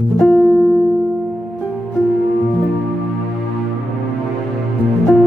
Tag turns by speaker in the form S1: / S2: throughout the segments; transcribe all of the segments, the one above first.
S1: thank you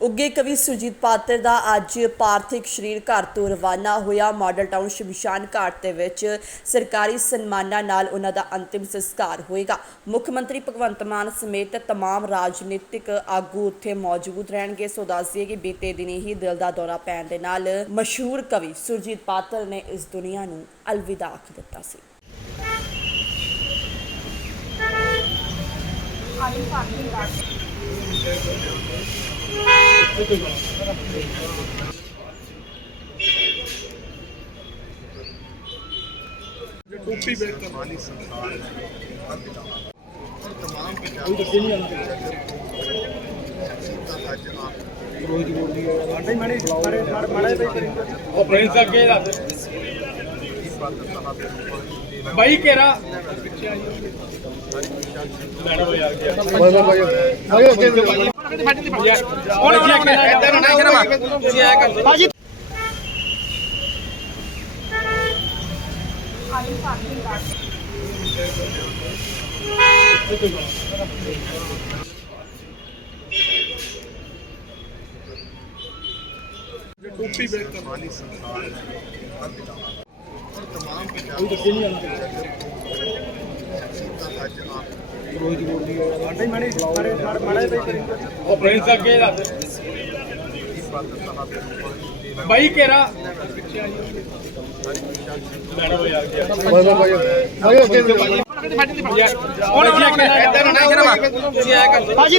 S1: ਉੱਗੇ ਕਵੀ ਸੁਰਜੀਤ ਪਾਤਰ ਦਾ ਅੱਜ ਪਾਰਥਿਕ ਸਰੀਰ ਘਰ ਤੋਂ ਰਵਾਨਾ ਹੋਇਆ ਮਾਡਲ ਟਾਊਨ ਸ਼ਮਸ਼ਾਨ ਘਾਟ ਦੇ ਵਿੱਚ ਸਰਕਾਰੀ ਸਨਮਾਨਾਂ ਨਾਲ ਉਹਨਾਂ ਦਾ ਅੰਤਿਮ ਸੰਸਕਾਰ ਹੋਏਗਾ ਮੁੱਖ ਮੰਤਰੀ ਭਗਵੰਤ ਮਾਨ ਸਮੇਤ तमाम ਰਾਜਨੀਤਿਕ ਆਗੂ ਉੱਥੇ ਮੌਜੂਦ ਰਹਿਣਗੇ ਸੋ ਦੱਸ ਦਈਏ ਕਿ ਬੀਤੇ ਦਿਨੀ ਹੀ ਦਿਲ ਦਾ ਦੌਰਾ ਪੈਣ ਦੇ ਨਾਲ ਮਸ਼ਹੂਰ ਕਵੀ ਸੁਰਜੀਤ ਪਾਤਰ ਨੇ ਇਸ ਦੁਨੀਆ ਨੂੰ ਅਲਵਿਦਾ ਆਖ ਦਿੱਤਾ ਸੀ
S2: ਟੋਪੀ ਬੈਕ ਕਰ ਮਾਲੀ ਸੰਸਾਰ ਤਮਾਮ ਪੰਜਾਬ ਦੇ ਨਹੀਂ ਆਉਂਦੇ ਅੱਜ ਆਪ ਰੋਜ਼ ਰੋਜ਼ ਦੀ ਆਉਂਦੇ ਮੈਨੇ ਮਾੜੇ ਮਾੜੇ ਪਈ
S3: ਉਹ ਪ੍ਰਿੰਸ ਅੱਗੇ ਰੱਖ ਬਾਈ ਕੇਰਾ ਮੈਡਮ ਯਾਰ ਗਿਆ ਹੁਣ ਹੁਣ ਇੱਧਰ ਨਾ ਸ਼ਰਮਾ ਤੁਸੀਂ ਆਇਆ ਕਰ ਬਾਜੀ
S2: ਟੋਪੀ ਬੈਕ ਕਰਵਾਲੀ ਸੰਸਾਰ ਤਮਾਮ ਪੰਜਾਬ ਅੱਜ ਆਪ
S3: ਉਹ ਪ੍ਰਿੰਸ ਅੱਗੇ ਦੱਸ ਬਾਈ ਕੇਰਾ ਹੁਣ ਹੁਣ ਇੱਧਰ ਨਾ ਸ਼ਰਮਾ ਤੁਸੀਂ ਆਇਆ ਕਰ ਬਾਜੀ